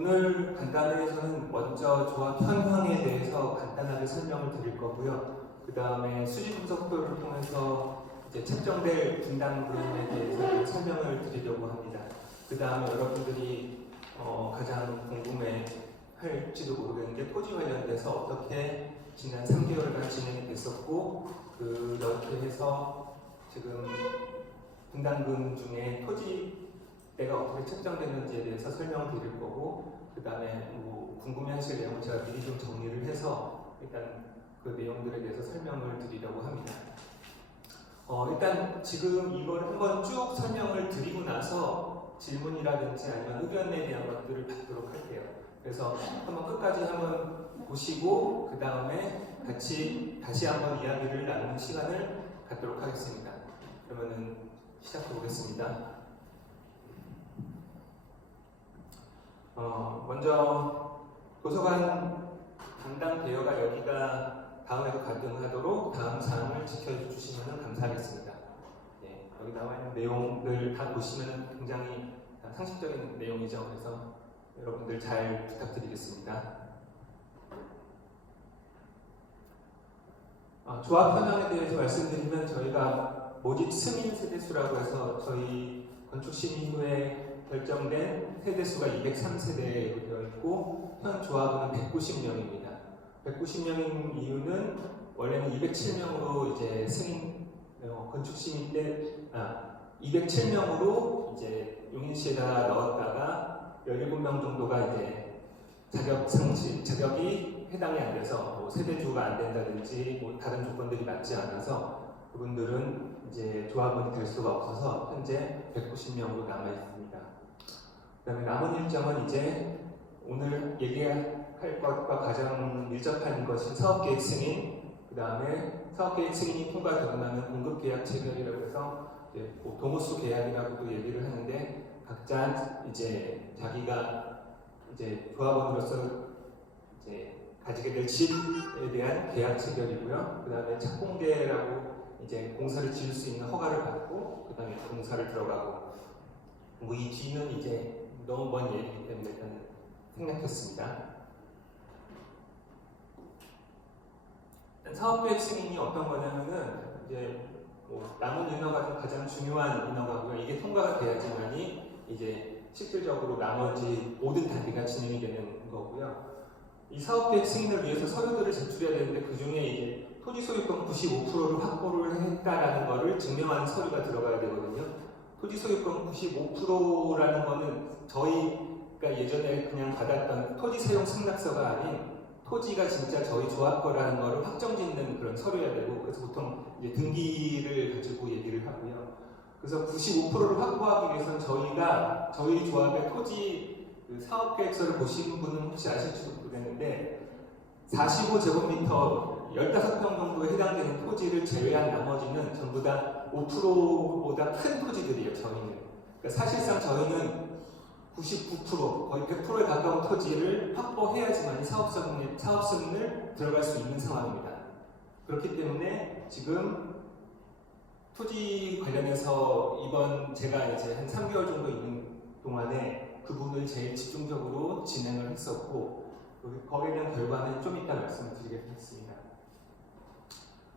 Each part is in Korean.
오늘 간단회에서는 먼저 조합 현황에 대해서 간단하게 설명을 드릴 거고요. 그 다음에 수지 분석표를 통해서 이제 책정될 분담금에 대해서 설명을 드리려고 합니다. 그 다음에 여러분들이 가장 궁금해 할지도 모르겠는데 토지 관련돼서 어떻게 지난 3개월간 진행이 됐었고 그렇게 해서 지금 분담금 중에 토지대가 어떻게 책정됐는지에 대해서 설명을 드릴 거고, 그 다음에 궁금해하실 내용을 제가 미리 좀 정리를 해서 일단 그 내용들에 대해서 설명을 드리려고 합니다. 일단 지금 이걸 한번 쭉 설명을 드리고 나서 질문이라든지 아니면 의견에 대한 것들을 받도록 할게요. 그래서 한번 끝까지 한번 보시고 그 다음에 같이 다시 한번 이야기를 나누는 시간을 갖도록 하겠습니다. 그러면은 시작해 보겠습니다. 먼저 도서관 담당 대여가 여기가 다음에도 가능하도록 다음 사항을 지켜주시면 감사하겠습니다. 네, 여기 나와 있는 내용들 다 보시면 굉장히 상식적인 내용이죠. 그래서 여러분들 잘 부탁드리겠습니다. 조합 현황에 대해서 말씀드리면 저희가 모집 승인 세대수라고 해서 저희 건축 심의 후에 결정된 세대수가 203세대로 되어 있고 현 조합은 190명입니다. 190명인 이유는 원래는 207명으로 이제 승인 건축 심의 때 207명으로 이제 용인시에다 넣었다가 17명 정도가 이제 자격이 해당이 안 돼서 세대주가 안 된다든지 다른 조건들이 맞지 않아서 그분들은 이제 조합원이 될 수가 없어서 현재 190명으로 남아 있습니다. 그다음에 남은 일정은 이제 오늘 얘기할 것과 가장 밀접한 것이 사업계획 승인, 그 다음에 사업계획 승인이 통과되고 나면 공급계약 체결이라고 해서 이제 동호수 계약이라고도 얘기를 하는데 각자 이제 자기가 이제 조합원으로서 이제 가지게 될 집에 대한 계약 체결이고요. 그 다음에 착공계라고 이제 공사를 지을 수 있는 허가를 받고 그 다음에 공사를 들어가고 이 뒤는 이제 너무 먼 얘기이기 때문에 일단 생략했습니다. 사업계획 승인이 어떤 거냐면은 이제 남은 인허가 중 가장 중요한 인허가고요. 이게 통과가 돼야지만이 이제 실질적으로 나머지 모든 단계가 진행이 되는 거고요. 이 사업계획 승인을 위해서 서류들을 제출해야 되는데 그 중에 이제 토지 소유권 95%를 확보를 했다라는 것을 증명하는 서류가 들어가야 되거든요. 토지 소유권 95%라는 거는 저희가 예전에 그냥 받았던 토지 사용 승낙서가 아닌 토지가 진짜 저희 조합 거라는 거를 확정짓는 그런 서류여야 되고, 그래서 보통 이제 등기를 가지고 얘기를 하고요. 그래서 95%를 확보하기 위해서는 저희 조합의 토지 사업계획서를 보시는 분은 혹시 아실지도 모르겠는데 45제곱미터 15평 정도에 해당되는 토지를 제외한 나머지는 전부 다 5%보다 큰 토지들이에요. 저희는. 그러니까 사실상 저희는 99% 거의 100%에 가까운 토지를 확보해야지만 사업성을 들어갈 수 있는 상황입니다. 그렇기 때문에 지금 토지 관련해서 이번 제가 이제 한 3개월 정도 있는 동안에 그 부분을 제일 집중적으로 진행을 했었고 거기에 대한 결과는 좀 이따 말씀을 드리겠습니다.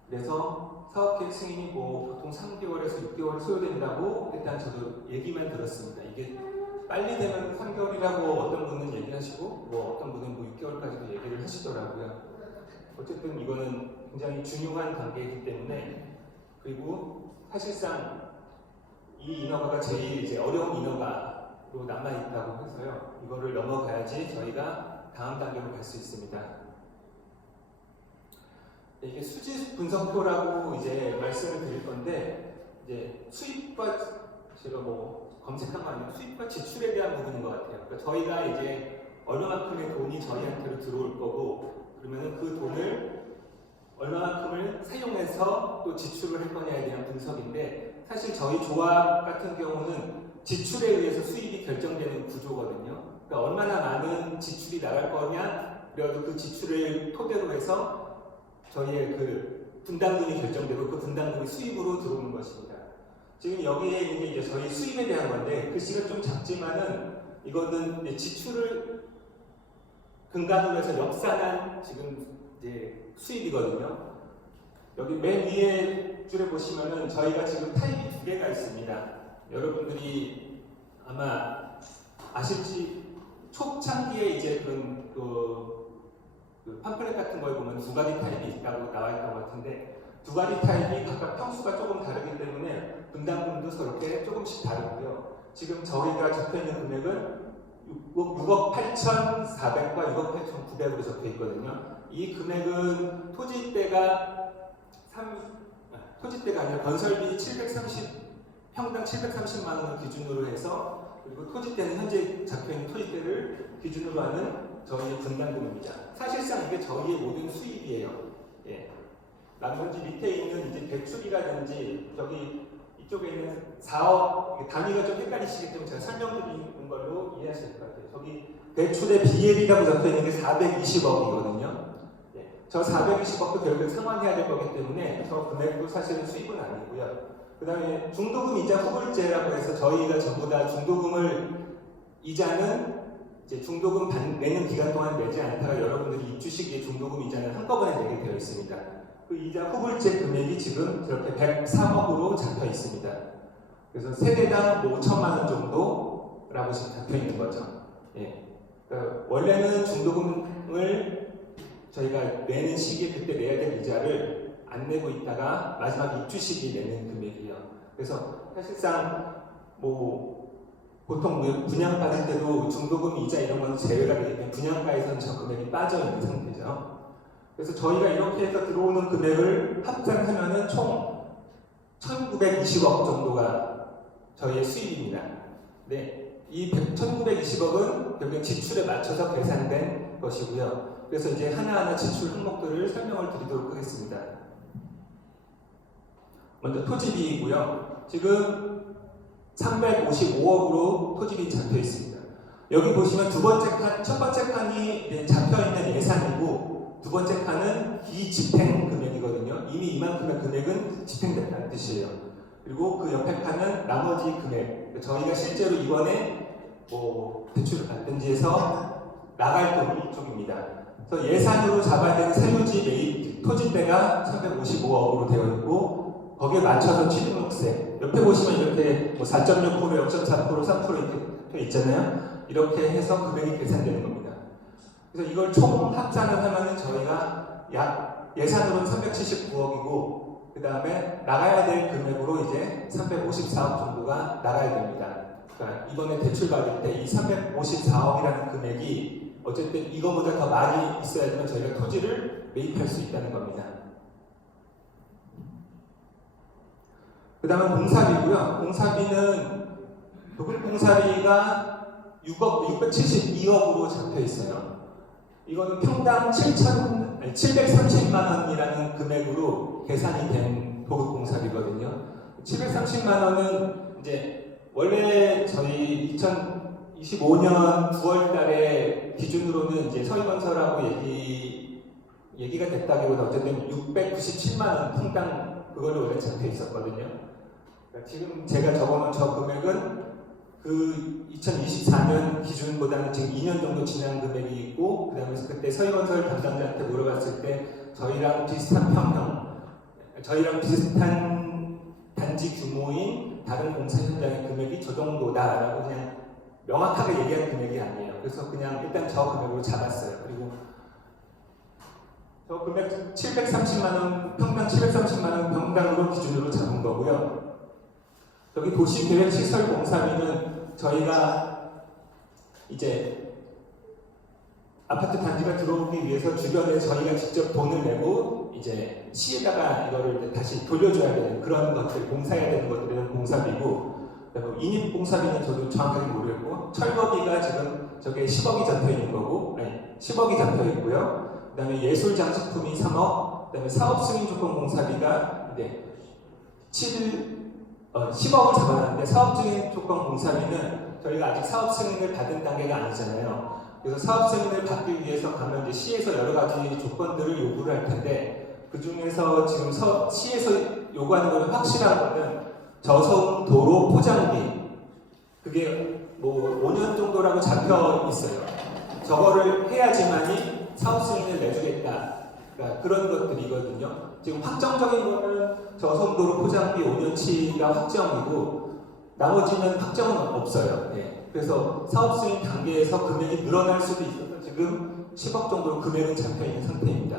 그래서 사업계획 승인이 보통 3개월에서 6개월 소요된다고 일단 저도 얘기만 들었습니다. 이게 빨리 되면 3개월이라고 어떤 분은 얘기하시고 어떤 분은 6개월까지도 얘기를 하시더라고요. 어쨌든 이거는 굉장히 중요한 단계이기 때문에, 그리고 사실상 이 인허가가 제일 이제 어려운 인허가로 남아있다고 해서요. 이거를 넘어가야지 저희가 다음 단계로 갈 수 있습니다. 이게 수지 분석표라고 이제 말씀을 드릴 건데, 이제 수입과 제가 검색한 거 아니고 수입과 지출에 대한 부분인 것 같아요. 그러니까 저희가 이제 얼마만큼의 돈이 저희한테로 들어올 거고, 그러면은 그 돈을 얼마만큼을 사용해서 또 지출을 할 거냐에 대한 분석인데, 사실 저희 조합 같은 경우는 지출에 의해서 수입이 결정되는 구조거든요. 그러니까 얼마나 많은 지출이 나갈 거냐, 그래도 그 지출을 토대로 해서 저희의 그 분담금이 결정되고 그 분담금이 수입으로 들어오는 것입니다. 지금 여기에 있는 이제 저희 수입에 대한 건데 글씨가 좀 작지만은 이거는 지출을 근간으로 해서 역산한 지금 이제 수입이거든요. 여기 맨 위에 줄에 보시면은 저희가 지금 타입이 두 개가 있습니다. 여러분들이 아마 아실지 초창기에 이제 그런 그 팜플렛 같은 걸 보면 두 가지 타입이 있다고 나와 있던 것 같은데 두 가지 타입이 각각 평수가 조금 다르기 때문에 분담금도 서로게 조금씩 다르고요. 지금 저희가 적혀 있는 금액은 6억 8,400과 6억 8,900으로 적혀 있거든요. 이 금액은 토지대가 아니라 건설비 730평당 730만 원을 기준으로 해서 그리고 토지대는 현재 적혀 있는 토지대를 기준으로 하는 저희의 분담금입니다. 사실상 이게 저희의 모든 수입이에요. 예. 나머지 밑에 있는 이제 대출이라든지 저기 이쪽에 있는 4억 단위가 좀 헷갈리시기 때문에 제가 설명드리는 걸로 이해하실 것 같아요. 저기 대출의 비율이라고 적혀 있는 게 420억이거든요. 예. 저 420억도 결국 상환해야 될 거기 때문에 저 금액도 사실은 수입은 아니고요. 그 다음에 중도금 이자 후불제라고 해서 저희가 전부 다 중도금을 이자는 이제 중도금 내는 기간 동안 내지 않다가 여러분들이 입주 시기에 중도금 이자는 한꺼번에 내게 되어 있습니다. 그 이자 후불제 금액이 지금 저렇게 103억으로 잡혀 있습니다. 그래서 세대당 뭐 5천만 원 정도라고 지금 잡혀 있는 거죠. 예. 그러니까 원래는 중도금을 저희가 내는 시기에 그때 내야 될 이자를 안 내고 있다가 마지막 입주 시기에 내는 금액이에요. 그래서 사실상 뭐 보통 분양받을 때도 중도금 이자 이런 건 제외가 되기 때문에 분양가에서는 저 금액이 빠져 있는 상태죠. 그래서 저희가 이렇게 해서 들어오는 금액을 합산하면은 총 1920억 정도가 저희의 수입입니다. 네, 이 1920억은 결국 지출에 맞춰서 계산된 것이고요. 그래서 이제 하나하나 지출 항목들을 설명을 드리도록 하겠습니다. 먼저 토지비이고요. 지금 355억으로 토지비 잡혀 있습니다. 여기 보시면 첫 번째 칸이 잡혀 있는 예산이고 두 번째 칸은 비집행 금액이거든요. 이미 이만큼의 금액은 집행됐다는 뜻이에요. 그리고 그 옆에 칸은 나머지 금액. 저희가 실제로 이번에 뭐 대출을 받든지 해서 나갈 돈이 이쪽입니다. 그래서 예산으로 잡아야 되는 사유지 매입 토지대가 355억으로 되어 있고 거기에 맞춰서 취득록세. 옆에 보시면 이렇게 뭐 4.6%, 0.4%, 3% 이렇게 있잖아요. 이렇게 해서 금액이 계산되는 겁니다. 그래서 이걸 총 합산을 하면은 저희가 약 예산으로는 379억이고 그 다음에 나가야 될 금액으로 이제 354억 정도가 나가야 됩니다. 그러니까 이번에 대출 받을 때 이 354억이라는 금액이 어쨌든 이거보다 더 많이 있어야지만 저희가 토지를 매입할 수 있다는 겁니다. 그 다음에 공사비고요. 공사비는 도굴 공사비가 672억으로 잡혀 있어요. 이거는 평당 730만 원이라는 금액으로 계산이 된 도급 공사비거든요. 730만 원은 이제 원래 저희 2025년 9월 달에 기준으로는 이제 서희건설하고 얘기가 됐다기보다 어쨌든 697만 원 평당 그걸로 원래 잡혀 있었거든요. 그러니까 지금 제가 적어놓은 저 금액은 그 2024년 기준보다는 지금 2년 정도 지난 금액이 있고 그 다음에 그때 서희건설 담당자한테 물어봤을 때 저희랑 비슷한 평형, 저희랑 비슷한 단지 규모인 다른 공사 현장의 금액이 저 정도다라고 그냥 명확하게 얘기한 금액이 아니에요. 그래서 그냥 일단 저 금액으로 잡았어요. 그리고 저 금액 730만 원, 평당 730만 원 평당으로 기준으로 잡은 거고요. 여기 도시계획시설공사비는 저희가 이제 아파트 단지가 들어오기 위해서 주변에 저희가 직접 돈을 내고 이제 시에다가 이거를 다시 돌려줘야 되는 그런 것들, 공사해야 되는 것들은 공사비고, 인입 공사비는 저도 정확하게 모르겠고, 철거비가 지금 저게 10억이 잡혀 있는 거고, 10억이 잡혀 있고요. 그 다음에 예술 장식품이 3억, 그 다음에 사업 승인 조건 공사비가 이제 10억을 잡아놨는데 사업 승인 조건 공사비는 저희가 아직 사업 승인을 받은 단계가 아니잖아요. 그래서 사업 승인을 받기 위해서 가면 이제 시에서 여러 가지 조건들을 요구를 할 텐데 그 중에서 지금 시에서 요구하는 것은 확실한 거는 저소음 도로 포장비 그게 뭐 5년 정도라고 잡혀 있어요. 저거를 해야지만이 사업 승인을 내주겠다. 그러니까 그런 것들이거든요. 지금 확정적인 거는 저속도로 포장비 5년치가 확정이고 나머지는 확정은 없어요. 예. 그래서 사업 승인 단계에서 금액이 늘어날 수도 있어서 지금 10억 정도 금액은 잡혀 있는 상태입니다.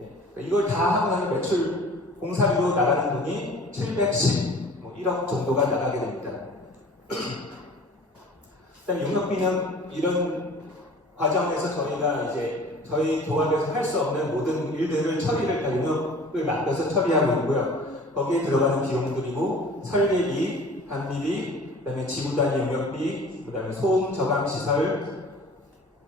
예. 그러니까 이걸 다 하고 나면 매출 공사비로 나가는 돈이 710, 1억 정도가 나가게 됩니다. 일단 용역비는 이런 과정에서 저희가 이제 저희 조합에서 할 수 없는 모든 일들을 처리를 다 용역을 맡겨서 처리하고 있고요. 거기에 들어가는 비용들이고 설계비, 관리비, 그다음에 지구 단위 용역비, 그다음에 소음 저감 시설,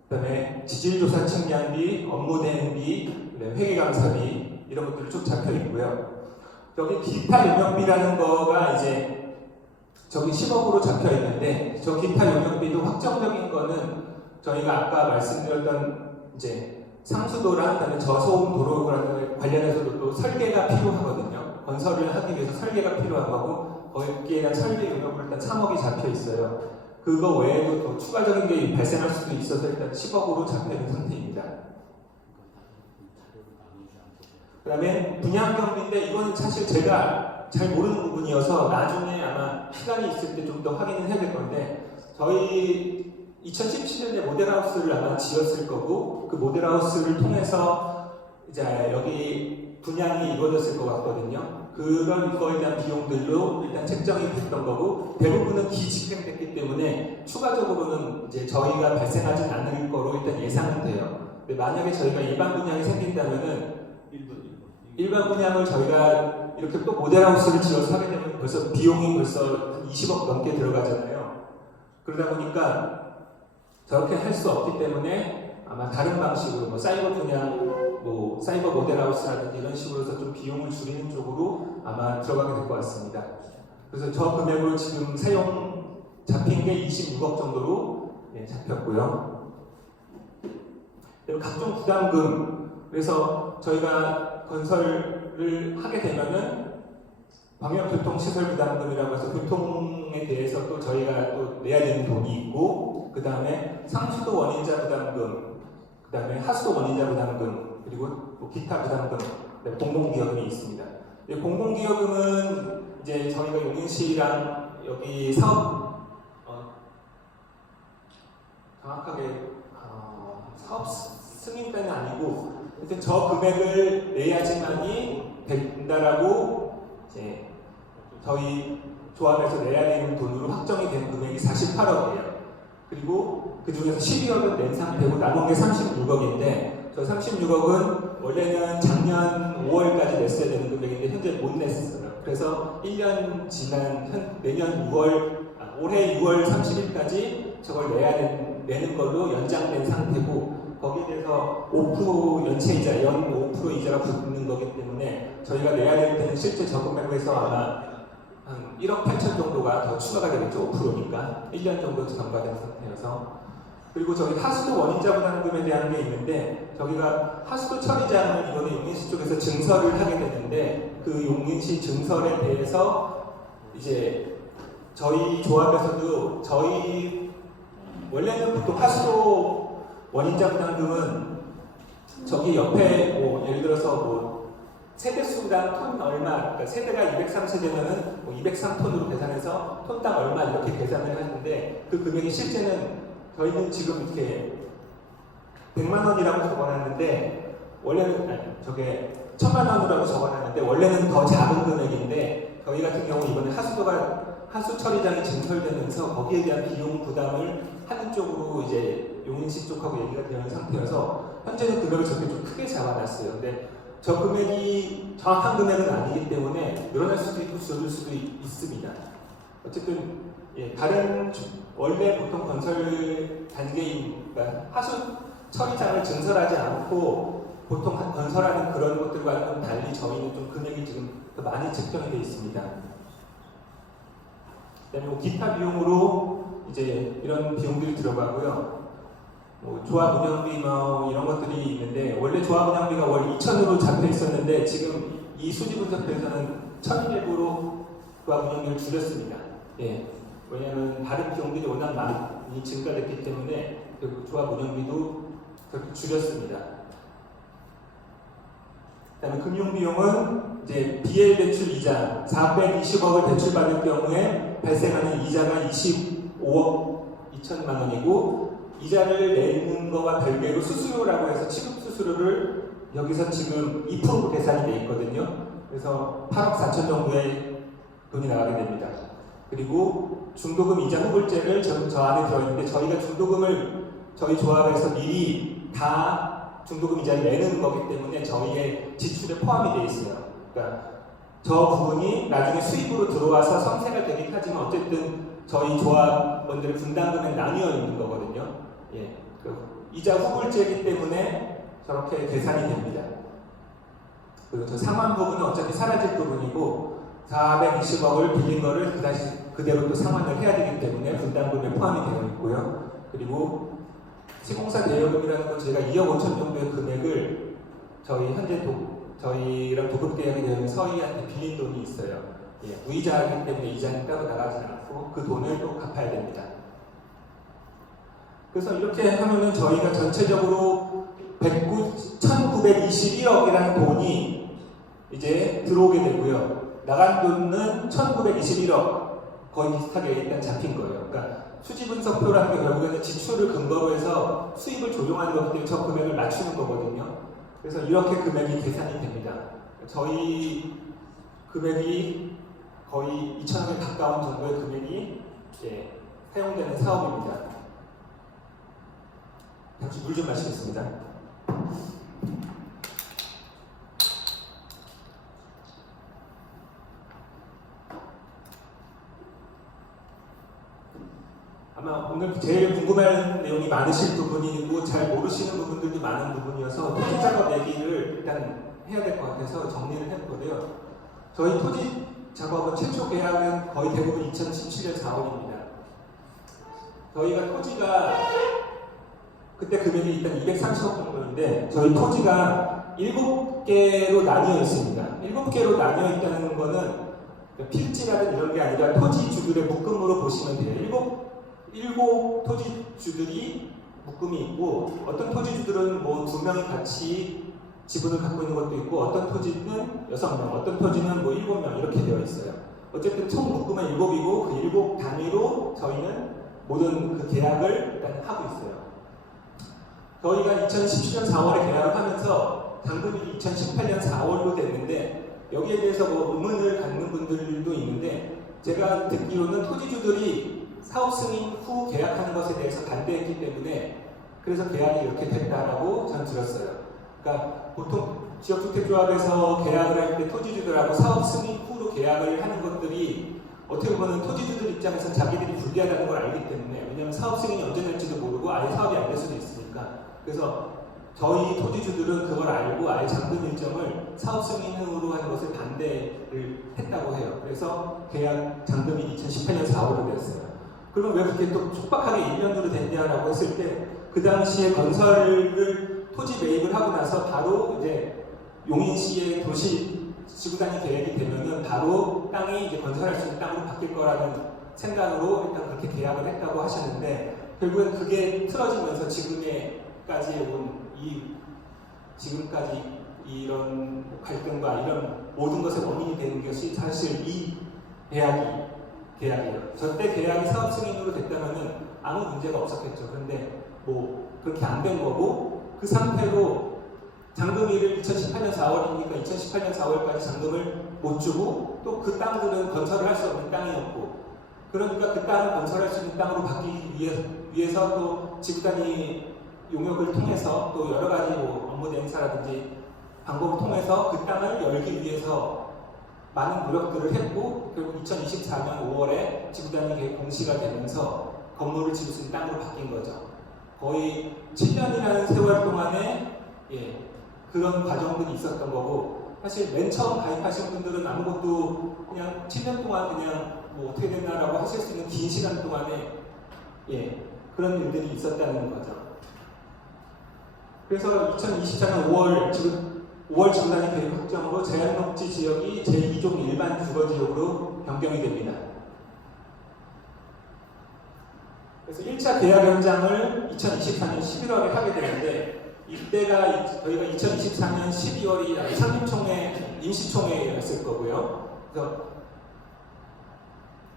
그다음에 지질조사 측량비, 업무 대행비, 그다음에 회계감사비 이런 것들이 쭉 잡혀 있고요. 여기 기타 용역비라는 거가 이제 저기 10억으로 잡혀 있는데 저 기타 용역비도 확정적인 거는 저희가 아까 말씀드렸던 이제 상수도랑 그다음에 저소음 도로랑 관련해서도 또 설계가 필요하거든요. 건설을 하기 위해서 설계가 필요한 거고 거기에 대한 설계 용역으로 일단 3억이 잡혀 있어요. 그거 외에도 또 추가적인 게 발생할 수도 있어서 일단 10억으로 잡혀 있는 상태입니다. 그 다음에 분양경비인데 이건 사실 제가 잘 모르는 부분이어서 나중에 아마 시간이 있을 때 좀 더 확인을 해야 될 건데 저희 2017년에 모델하우스를 아마 지었을 거고 그 모델하우스를 통해서 이제 여기 분양이 이루어졌을 것 같거든요. 그런 거에 대한 비용들로 일단 책정이 됐던 거고 대부분은 기집행됐기 때문에 추가적으로는 이제 저희가 발생하진 않을 거로 일단 예상은 돼요. 근데 만약에 저희가 일반 분양이 생긴다면은 일반 분양을 저희가 이렇게 또 모델하우스를 지어서 하게 되면 벌써 비용이 벌써 한 20억 넘게 들어가잖아요. 그러다 보니까 저렇게 할 수 없기 때문에 아마 다른 방식으로 사이버 분양, 사이버 모델하우스라든지 이런 식으로 해서 좀 비용을 줄이는 쪽으로 아마 들어가게 될 것 같습니다. 그래서 저 금액으로 지금 사용 잡힌 게 26억 정도로 잡혔고요. 그리고 각종 부담금, 그래서 저희가 건설을 하게 되면은 방역교통시설 부담금이라고 해서 교통에 대해서 또 저희가 또 내야 되는 돈이 있고 그 다음에 상수도 원인자 부담금, 그 다음에 하수도 원인자 부담금, 그리고 또 기타 부담금, 공공기여금이 있습니다. 공공기여금은 이제 저희가 용인시랑 여기 사업 정확하게 사업 승인단은 아니고 일단 저 금액을 내야지만이 된다라고 이제 저희 조합에서 내야 되는 돈으로 확정이 된 금액이 48억이에요. 그리고 그 중에서 12억은 낸 상태고 남은 게 36억인데 저 36억은 원래는 작년 5월까지 냈어야 되는 금액인데 현재 못 냈어요. 그래서 1년 지난 내년 6월, 올해 6월 30일까지 저걸 내는 걸로 연장된 상태고 거기에 대해서 5% 연체이자, 연 5% 이자가 붙는 거기 때문에 저희가 내야 될 때는 실제 저 금액에서 아마 한 1억 8천 정도가 더 추가가 되겠죠. 5%니까 1년 정도 전가된 상태여서. 그리고 저희 하수도 원인자 부담금에 대한 게 있는데 저희가 하수도 처리장을 이번에 용인시 쪽에서 증설을 하게 되는데 그 용인시 증설에 대해서 이제 저희 조합에서도 저희 원래는 보통 하수도 원인자 부담금은 저기 옆에 예를 들어서 세대수당 톤 얼마, 그러니까 세대가 203세대면은 203톤으로 계산해서 톤당 얼마 이렇게 계산을 하는데 그 금액이 실제는 저희는 지금 이렇게 100만 원이라고 적어놨는데 원래는 저게 1000만 원이라고 적어놨는데 원래는 더 작은 금액인데 저희 같은 경우 이번에 하수 처리장이 증설되면서 거기에 대한 비용 부담을 하는 쪽으로 이제 용인시 쪽하고 얘기가 되는 상태여서 현재는 금액을 저렇게 좀 크게 잡아놨어요. 근데 저 금액이 정확한 금액은 아니기 때문에 늘어날 수도 있고 줄어들 수도 있습니다. 어쨌든 다른 원래 보통 건설 단계인 그러니까 하수 처리장을 증설하지 않고 보통 건설하는 그런 것들과는 달리 저희는 좀 금액이 지금 더 많이 책정이 되어 있습니다. 그다음에 기타 비용으로 이제 이런 비용들이 들어가고요. 조합 운영비 이런 것들이 있는데 원래 조합 운영비가 월 2,000으로 잡혀 있었는데 지금 이 수지 분석표에서는 1,200으로 조합 운영비를 줄였습니다. 왜냐하면 다른 비용들이 워낙 많이 증가됐기 때문에 그리고 조합 운영비도 그렇게 줄였습니다. 그다음에 금융비용은 이제 BL 대출 이자 420억을 대출받을 경우에 발생하는 이자가 25억 2천만 원이고, 이자를 내는 거와 별개로 수수료라고 해서 취급 수수료를 여기서 지금 2% 계산이 돼 있거든요. 그래서 8억 4천 정도의 돈이 나가게 됩니다. 그리고 중도금 이자 후불제를 저 안에 들어있는데, 저희가 중도금을 저희 조합에서 미리 다 중도금 이자를 내는 거기 때문에 저희의 지출에 포함이 되어 있어요. 그러니까 저 부분이 나중에 수입으로 들어와서 성세가 되긴 하지만 어쨌든 저희 조합원들의 분담금에 나뉘어 있는 거거든요. 예, 그 이자 후불제이기 때문에 저렇게 계산이 됩니다. 그리고 저 상환 부분은 어차피 사라질 부분이고 420억을 빌린 거를 그대로 또 상환을 해야 되기 때문에 분담금에 포함이 되어 있고요. 그리고 시공사 대여금이라는 건 저희가 2억 5천 정도의 금액을 저희 현재 저희랑 도급 계약이 되는 서희한테 빌린 돈이 있어요. 예, 무이자이기 때문에 이자는 따로 나가지 않고 그 돈을 또 갚아야 됩니다. 그래서 이렇게 하면은 저희가 전체적으로 1921억이라는 돈이 이제 들어오게 되고요. 나간 돈은 1921억 거의 비슷하게 일단 잡힌 거예요. 그러니까 수지분석표라는 게 결국에는 지출을 근거로 해서 수입을 조정하는 거기 때문에 저 금액을 맞추는 거거든요. 그래서 이렇게 금액이 계산이 됩니다. 저희 금액이 거의 2천억에 가까운 정도의 금액이 사용되는 사업입니다. 잠시 물 좀 마시겠습니다. 아마 오늘 제일 궁금한 내용이 많으실 부분이고 잘 모르시는 부분들도 많은 부분이어서 토지 작업 얘기를 일단 해야 될 것 같아서 정리를 해보고요. 저희 토지 작업은 최초 계약은 거의 대부분 2017년 4월입니다. 저희가 토지가 그때 금액이 일단 230억 정도인데 저희 토지가 7개로 나뉘어 있습니다. 7개로 나뉘어 있다는 거는 필지라든 이런 게 아니라 토지주들의 묶음으로 보시면 돼요. 7 토지주들이 묶음이 있고, 어떤 토지주들은 뭐 2명이 같이 지분을 갖고 있는 것도 있고, 어떤 토지는 6명, 어떤 토지는 뭐 7명 이렇게 되어 있어요. 어쨌든 총 묶음은 7이고 그 7 단위로 저희는 모든 그 계약을 일단 하고 있어요. 저희가 2017년 4월에 계약을 하면서 잔금일이 2018년 4월로 됐는데, 여기에 대해서 뭐 의문을 갖는 분들도 있는데, 제가 듣기로는 토지주들이 사업 승인 후 계약하는 것에 대해서 반대했기 때문에 그래서 계약이 이렇게 됐다라고 전 들었어요. 그러니까 보통 지역주택조합에서 계약을 할 때 토지주들하고 사업 승인 후로 계약을 하는 것들이 어떻게 보면 토지주들 입장에서 자기들이 불리하다는 걸 알기 때문에, 왜냐하면 사업 승인이 언제 될지도 모르고 아예 사업이 안 될 수도 있으니까, 그래서 저희 토지주들은 그걸 알고 아예 잔금 일정을 사업 승인으로 하는 것을 반대를 했다고 해요. 그래서 계약 잔금이 2018년 4월로 됐어요. 그럼 왜 그렇게 또 촉박하게 1년으로 됐냐라고 했을 때, 그 당시에 건설을 토지 매입을 하고 나서 바로 이제 용인시의 도시 지구단위 계획이 되면은 바로 땅이 이제 건설할 수 있는 땅으로 바뀔 거라는 생각으로 일단 그렇게 계약을 했다고 하셨는데, 결국엔 그게 틀어지면서 지금까지 이런 갈등과 이런 모든 것의 원인이 되는 것이 사실 이 계약이에요. 저때 계약이 사업 승인으로 됐다면은 아무 문제가 없었겠죠. 그런데 뭐 그렇게 안 된 거고, 그 상태로 잔금일을 2018년 4월이니까 2018년 4월까지 잔금을 못 주고, 또 그 땅들은 건설을 할 수 없는 땅이었고, 그러니까 그 땅을 건설할 수 있는 땅으로 바뀌기 위해서 또 지구단위 용역을 통해서 또 여러 가지 뭐 업무 대행사라든지 방법을 통해서 그 땅을 열기 위해서 많은 노력들을 했고, 결국 2024년 5월에 지구단위 계획 공시가 되면서 건물을 지을 수 있는 땅으로 바뀐 거죠. 거의 7년이라는 세월 동안에 그런 과정들이 있었던 거고, 사실 맨 처음 가입하신 분들은 아무것도 그냥 7년 동안 그냥 뭐 어떻게 됐나라고 하실 수 있는 긴 시간 동안에 그런 일들이 있었다는 거죠. 그래서 2024년 5월 지구단위 계획 확정으로 제한녹지 지역이 제2종 일반 주거지역으로 변경이 됩니다. 그래서 1차 계약 연장을 2024년 11월에 하게 되는데 이때가 저희가 2024년 12월이 상임총회 임시총회였을 거고요. 그래서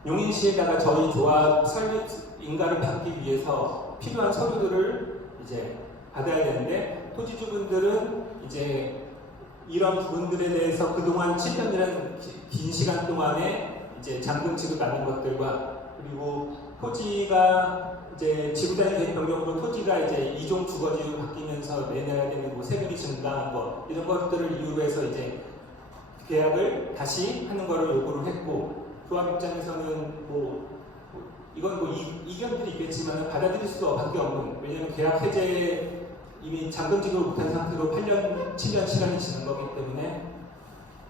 용인시에다가 저희 조합 설립 인가를 받기 위해서 필요한 서류들을 이제 받아야 되는데 토지주분들은 이제 이런 부분들에 대해서 그동안 7년이라는 긴 시간 동안에 이제 잔금 지급받는 것들과 그리고 토지가 이제 지구단위 계획 변경으로 토지가 이제 2종 주거지로 바뀌면서 내놔야 되는 뭐 세금이 증가한 것 이런 것들을 이유로 해서 이제 계약을 다시 하는 거를 요구를 했고 조합 입장에서는 이건 이견들이 있겠지만 받아들일 수밖에 없는 왜냐하면 계약 해제 이미 잔금 지급을 못한 상태로 8년, 7년 시간이 지난 거기 때문에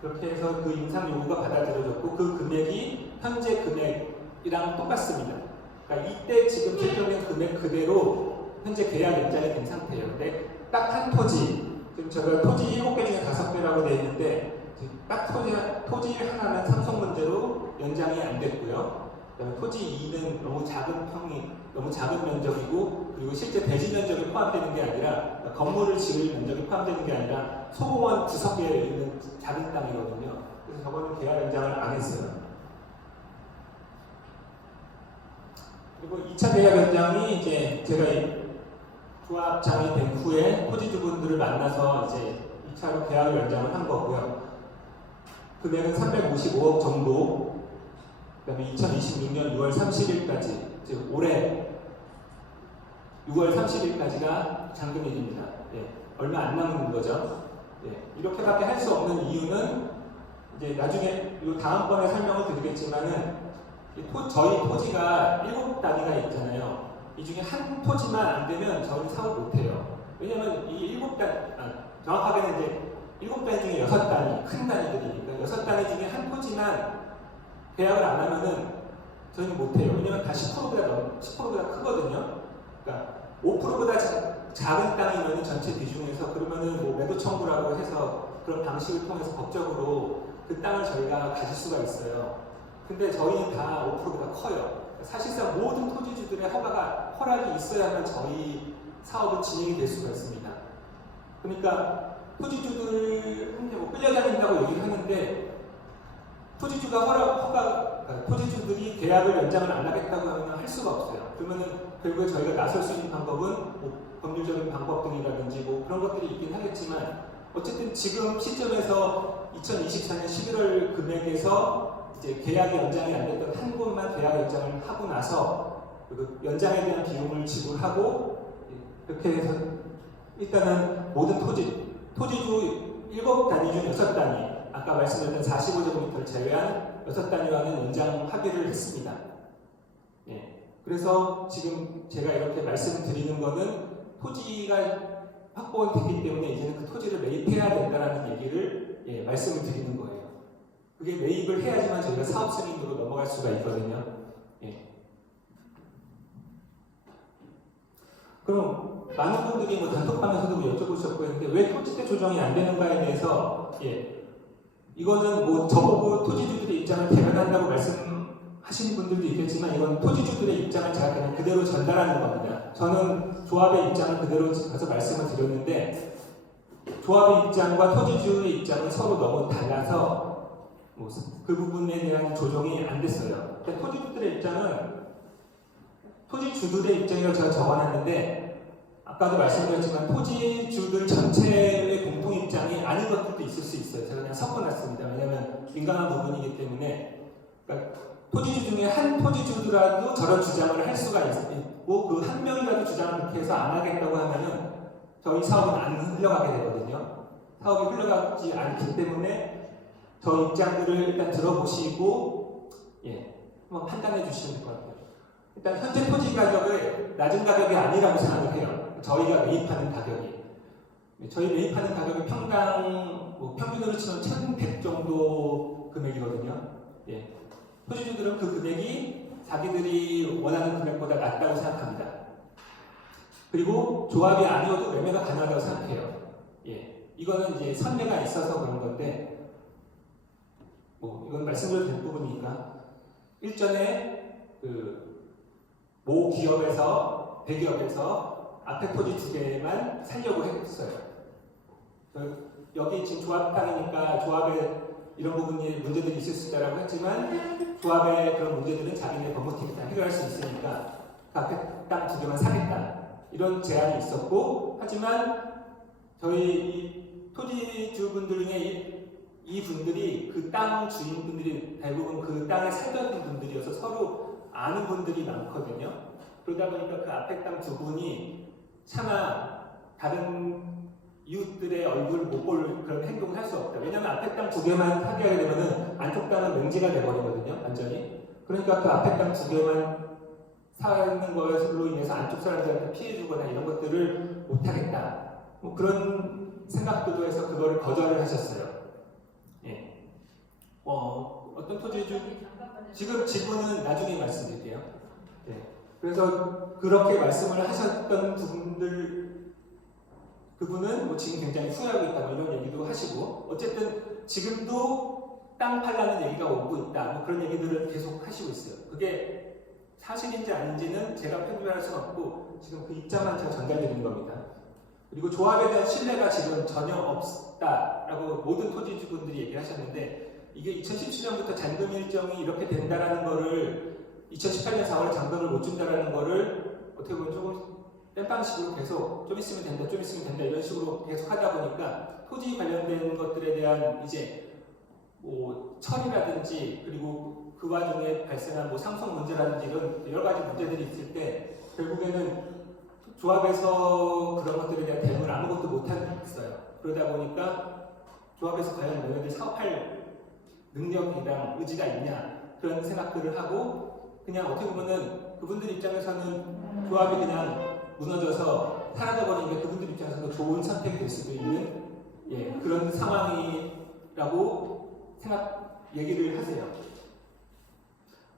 그렇게 해서 그 인상 요구가 받아들여졌고 그 금액이 현재 금액이랑 똑같습니다. 그러니까 이때 지금 결정된 금액 그대로 현재 계약 연장이 된 상태예요. 근데 딱 한 토지, 지금 제가 토지 7개 중에 5개라고 되어 있는데 딱 토지 하나는 삼성 문제로 연장이 안 됐고요. 그다음에 토지 2는 너무 작은 평이 너무 작은 면적이고 그리고 실제 대지 면적이 포함되는 게 아니라 건물을 지을 면적이 포함되는 게 아니라 소공원 구석에 있는 작은 땅이거든요. 그래서 저거는 계약 연장을 안 했어요. 그리고 2차 계약 연장이 이제 제가 조합장이 된 후에 토지주분들을 만나서 이제 2차로 계약을 연장을 한 거고요. 금액은 355억 정도, 그 다음에 2026년 6월 30일까지, 즉 올해 6월 30일까지가 잔금일입니다. 예, 얼마 안 남은 거죠. 예, 이렇게밖에 할 수 없는 이유는 이제 나중에 이 다음번에 설명을 드리겠지만은 저희 토지가 7단위가 있잖아요. 이 중에 한 토지만 안 되면 저희는 사업 못 해요. 왜냐면 이 정확하게는 이제 7단위 중에 6단위, 큰 단위들이니까 6단위 중에 한 토지만 계약을 안 하면은 저희는 못 해요. 왜냐면 다 10%보다 크거든요. 그러니까 5%보다 작은 땅이면 전체 비중에서 그러면은 뭐 매도 청구라고 해서 그런 방식을 통해서 법적으로 그 땅을 저희가 가질 수가 있어요. 근데 저희는 다 5%보다 커요. 사실상 모든 토지주들의 허락이 있어야만 저희 사업은 진행이 될 수가 있습니다. 그러니까 토지주들한테 뭐 끌려다닌다고 얘기를 하는데 토지주들이 계약을 연장을 안 하겠다고 하면 할 수가 없어요. 그러면은 결국에 저희가 나설 수 있는 방법은 뭐 법률적인 방법 등이라든지 뭐 그런 것들이 있긴 하겠지만 어쨌든 지금 시점에서 2024년 11월 금액에서 이제 계약이 연장이 안 됐던 한 곳만 계약 연장을 하고 나서 그 연장에 대한 비용을 지불하고 그렇게 해서 일단은 모든 토지주 7단위 중 6단위 아까 말씀드렸던 45제곱미터를 제외한 6단위와는 연장 합의를 했습니다. 예. 그래서 지금 제가 이렇게 말씀드리는 거는 토지가 확보됐기 때문에 이제는 그 토지를 매입해야 된다는 얘기를 말씀을 드리는 거예요. 그게 매입을 해야지만 저희가 사업 승인으로 넘어갈 수가 있거든요. 예. 그럼 많은 분들이 뭐 단톡방에서도 여쭤보셨고 했는데 왜 토지대 조정이 안 되는가에 대해서 이거는 뭐 저보고 토지주들의 입장을 대변한다고 말씀하시는 분들도 있겠지만 이건 토지주들의 입장을 제가 그냥 그대로 전달하는 겁니다. 저는 조합의 입장을 그대로 가서 말씀을 드렸는데 조합의 입장과 토지주의 입장은 서로 너무 달라서 그 부분에 대한 조정이 안 됐어요. 그러니까 토지주들의 입장은 토지주들의 입장이라고 제가 적어놨는데 아까도 말씀드렸지만 토지주들 전체의 공통 입장이 아닌 것들도 있을 수 있어요. 제가 그냥 섞어놨습니다. 왜냐하면 민감한 부분이기 때문에 그러니까 토지주 중에 한 토지주라도 저런 주장을 할 수가 있고 그 한 명이라도 주장을 그렇게 해서 안 하겠다고 하면은 저희 사업은 안 흘러가게 되거든요. 사업이 흘러가지 않기 때문에 저 입장들을 일단 들어보시고 한번 판단해 주시면 될 것 같아요. 일단 현재 토지 가격은 낮은 가격이 아니라고 생각을 해요. 저희가 매입하는 가격이. 저희 매입하는 가격이 평당 평균으로 치면 1,100 정도 금액이거든요. 토지주들은 그 금액이 자기들이 원하는 금액보다 낮다고 생각합니다. 그리고 조합이 아니어도 매매가 가능하다고 생각해요. 이거는 이제 선례가 있어서 그런 건데 이건 말씀드려도 될 부분이니까 일전에 모 기업에서 대기업에서 앞에 토지 2개만 살려고 했어요. 여기 지금 조합 땅이니까 조합에 이런 부분이 문제들이 있을 수 있다라고 했지만 조합의 그런 문제들은 자기네 법무팀이 다 해결할 수 있으니까 그 앞에 땅 2개만 사겠다 이런 제안이 있었고, 하지만 저희 이 토지주분들 중에 이 분들이 그 땅 주인분들이 대부분 그 땅에 살던 분들이어서 서로 아는 분들이 많거든요. 그러다 보니까 그 앞에 땅 2분이 차마 다른 이웃들의 얼굴을 못 볼 그런 행동을 할 수 없다. 왜냐하면 앞에 땅 2개만 타개하게 되면은 안쪽 땅은 맹지가 돼버리거든요, 완전히. 그러니까 그 앞에 땅 2개만 사는 것으로 인해서 안쪽 사람들한테 피해주거나 이런 것들을 못하겠다. 뭐 그런 생각도 해서 그거를 거절을 하셨어요. 예. 어떤 토지주 지금 지분은 나중에 말씀드릴게요. 예. 그래서 그렇게 말씀을 하셨던 그분은 뭐 지금 굉장히 후회하고 있다 뭐 이런 얘기도 하시고, 어쨌든 지금도 땅 팔라는 얘기가 오고 있다 뭐 그런 얘기들을 계속 하시고 있어요. 그게 사실인지 아닌지는 제가 편집할 수는 없고 지금 그 입장만 제가 전달드리는 겁니다. 그리고 조합에 대한 신뢰가 지금 전혀 없다라고 모든 토지주분들이 얘기하셨는데, 이게 2017년부터 잔금 일정이 이렇게 된다라는 거를 2018년 4월에 잔금을 못 준다라는 거를 어떻게 보면 조금 땜빵식으로 계속 좀 있으면 된다, 좀 있으면 된다 이런 식으로 계속 하다 보니까 토지 관련된 것들에 대한 이제 뭐 처리라든지 그리고 그 와중에 발생한 뭐 상속 문제라든지 이런 여러 가지 문제들이 있을 때 결국에는 조합에서 그런 것들에 대한 대응을 아무것도 못하겠어요. 그러다 보니까 조합에서 과연 너네들 사업할 능력이랑 의지가 있냐 그런 생각들을 하고, 그냥 어떻게 보면은 그분들 입장에서는 조합이 그냥 무너져서 사라져버리니까 그분들 입장에서는 좋은 선택이 될 수도 있는 그런 상황이라고 얘기를 하세요.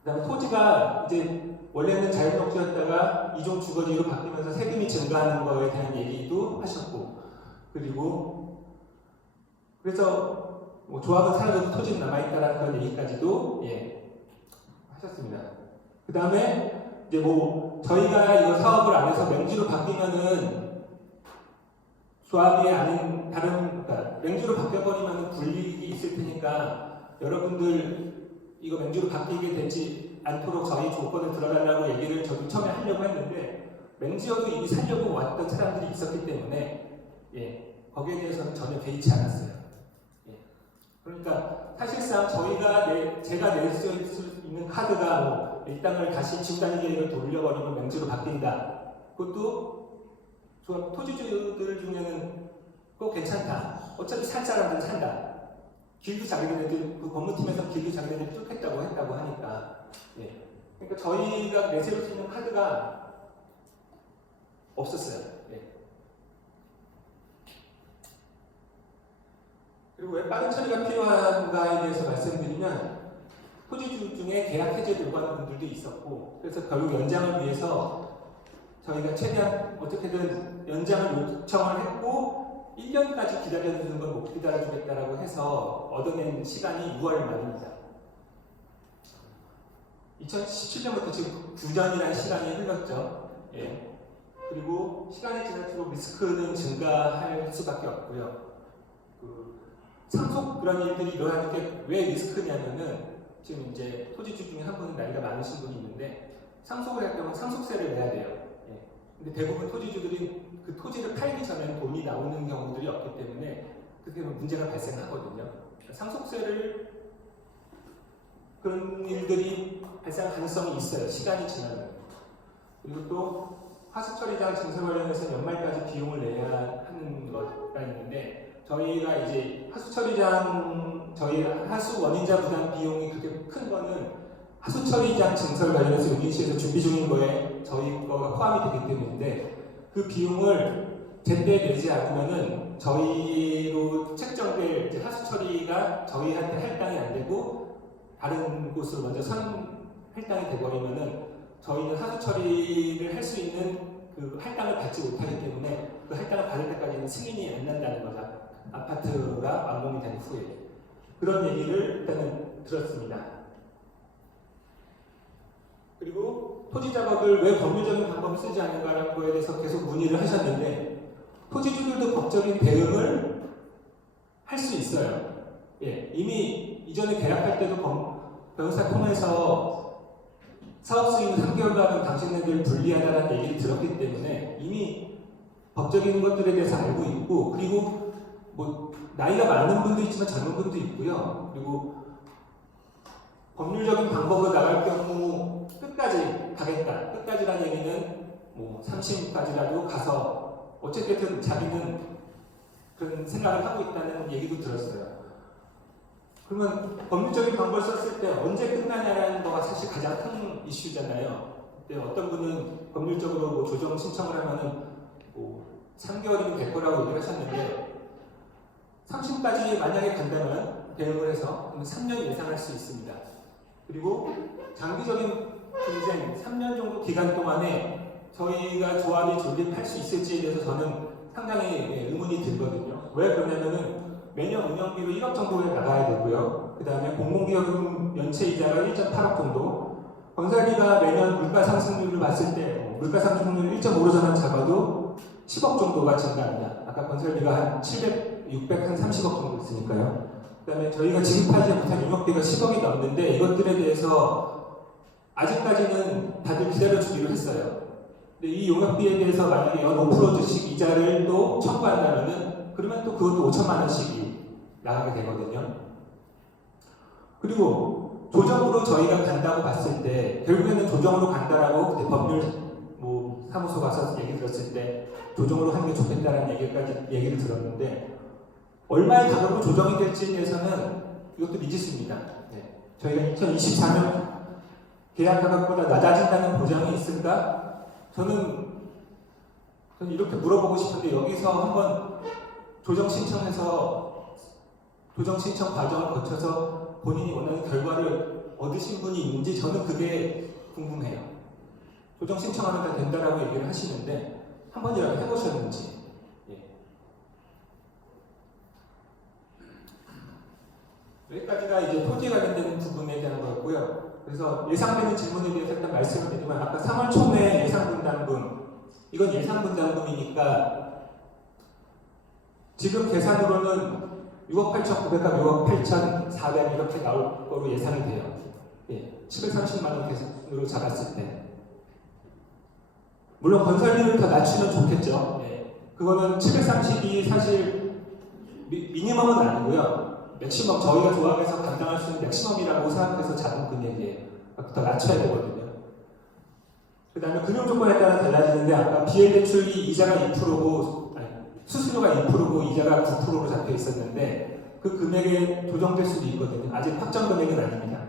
그 다음에 토지가 이제 원래는 자연녹지였다가 이종 주거지로 바뀌면서 세금이 증가하는 거에 대한 얘기도 하셨고, 그리고 그래서 뭐 조합은 사라져도 토지는 남아있다라는 그런 얘기까지도 하셨습니다. 그 다음에 이제 뭐 저희가 이거 사업을 안 해서 맹지로 바뀌면은 조합이 아닌 다른, 그러니까 맹지로 바뀌어버리면 불이익이 있을 테니까 여러분들 이거 맹지로 바뀌게 되지 않도록 저희 조건을 들어달라고 얘기를 저도 처음에 하려고 했는데, 맹지여도 이미 살려고 왔던 사람들이 있었기 때문에 거기에 대해서는 전혀 개의치 않았어요. 그러니까 사실상 제가 낼 수 있는 카드가 뭐 이 땅을 다시 지구단위계획을 돌려버리면 맹지로 바뀐다. 그것도 토지주들 중에는 그거 괜찮다. 어차피 살 사람들은 산다. 길도 자기네들 그 법무팀에서 길도 자기네들이 뚫겠다고 했다고 하니까. 그러니까 저희가 내세울 수 있는 카드가 없었어요. 그리고 왜 빠른 처리가 필요한가에 대해서 말씀드리면, 토지주 중에 계약 해지를 요구하는 분들도 있었고, 그래서 결국 연장을 위해서 저희가 최대한 어떻게든 연장을 요청을 했고 1년까지 기다려주는 건 못 기다려주겠다라고 해서 얻어낸 시간이 6월 말입니다. 2017년부터 지금 9년이라는 시간이 흘렀죠. 그리고 시간이 지날수록 리스크는 증가할 수밖에 없고요. 상속 그런 일들이 일어나는 게 왜 리스크냐면은, 지금 이제 토지주 중에 한 분은 나이가 많으신 분이 있는데 상속을 할 경우 상속세를 내야 돼요. 근데 대부분 토지주들이 그 토지를 팔기 전에는 돈이 나오는 경우들이 없기 때문에 그렇게 문제가 발생하거든요. 상속세를 그런 일들이 발생할 가능성이 있어요. 시간이 지나면. 그리고 또 하수처리장 증설 관련해서 연말까지 비용을 내야 하는 거가 있는데, 저희가 이제 저희 하수 원인자 부담 비용이 그렇게 큰 거는 하수처리장 증설 관련해서 여기시에서 준비 중인 거에 저희 거가 포함이 되기 때문인데, 그 비용을 제때 내지 않으면은 저희로 책정될 이제 하수처리가 저희한테 할당이 안 되고 다른 곳으로 먼저 할당이 돼버리면은 저희는 하수처리를 할 수 있는 그 할당을 받지 못하기 때문에 그 할당을 받을 때까지는 승인이 안 난다는 거죠. 아파트가 완공이 된 후에. 그런 얘기를 일단은 들었습니다. 그리고 토지 작업을 왜 법률적인 방법을 쓰지 않는가라는 거에 대해서 계속 문의를 하셨는데 토지주들도 법적인 대응을 할 수 있어요. 예, 이미 이전에 계약할 때도 변호사 통해서 사업 수익 3개월간 당신네들 불리하다는 얘기를 들었기 때문에 이미 법적인 것들에 대해서 알고 있고, 그리고 뭐 나이가 많은 분도 있지만 젊은 분도 있고요. 그리고 법률적인 방법으로 나갈 경우 끝까지 가겠다. 끝까지라는 얘기는 뭐 30까지라도 가서 어쨌든 자기는 그런 생각을 하고 있다는 얘기도 들었어요. 그러면 법률적인 방법을 썼을 때 언제 끝나냐라는 거가 사실 가장 큰 이슈잖아요. 근데 어떤 분은 법률적으로 뭐 조정 신청을 하면은 뭐 3개월이면 될 거라고 얘기를 하셨는데 30까지 만약에 간다면 대응을 해서 그러면 3년 예상할 수 있습니다. 그리고 장기적인 분쟁 3년 정도 기간 동안에 저희가 조합이 존립할 수 있을지에 대해서 저는 상당히 의문이 들거든요. 왜 그러냐면은 매년 운영비로 1억 정도에 나가야 되고요. 그 다음에 공공기여금 연체 이자가 1.8억 정도. 건설비가 매년 물가 상승률을 봤을 때 물가 상승률 1.5%만 잡아도 10억 정도가 증가합니다. 아까 건설비가 한 700, 600, 한 30억 정도 있으니까요. 그 다음에 저희가 지급하지 못한 용역비가 10억이 넘는데 이것들에 대해서 아직까지는 다들 기다려주기로 했어요. 근데 이 용역비에 대해서 만약에 연 5%씩 이자를 또 청구한다면은 그러면 또 그것도 5천만 원씩이 나가게 되거든요. 그리고 조정으로 저희가 간다고 봤을 때 결국에는 조정으로 간다라고 그때 법률 뭐 사무소 가서 얘기 들었을 때 조정으로 하는 게 좋겠다라는 얘기를 들었는데 얼마의 가격으로 조정이 될지에 대해서는 이것도 미지수입니다. 네. 저희가 2024년 계약 가격보다 낮아진다는 보장이 있을까? 저는 이렇게 물어보고 싶은데 여기서 한번 조정 신청해서 조정 신청 과정을 거쳐서 본인이 원하는 결과를 얻으신 분이 있는지 저는 그게 궁금해요. 조정 신청하면 다 된다라고 얘기를 하시는데 한 번이라도 해보셨는지. 예. 여기까지가 이제 토지에 관련된 부분에 대한 거였고요. 그래서 예상되는 질문에 대해서 일단 말씀을 드리면 아까 3월 초에 예상분담금 이건 예상분담금이니까 지금 계산으로는 6억 8,900과 6억 8,400 이렇게 나올 거로 예상이 돼요. 예, 730만 원 계산으로 잡았을 때. 물론 건설비를 더 낮추면 좋겠죠. 예, 그거는 730이 사실 미니멈은 아니고요. 맥시멈, 저희가 조합에서 감당할 수 있는 맥시멈이라고 생각해서 잡은 금액이에요. 더 낮춰야 되거든요. 그 다음에 금융 조건에 따라 달라지는데 아까 BL 대출이 이자가 2%고 수수료가 2%고 이자가 9%로 잡혀 있었는데 그 금액에 조정될 수도 있거든요. 아직 확정 금액은 아닙니다.